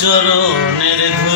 চরণের ধুলি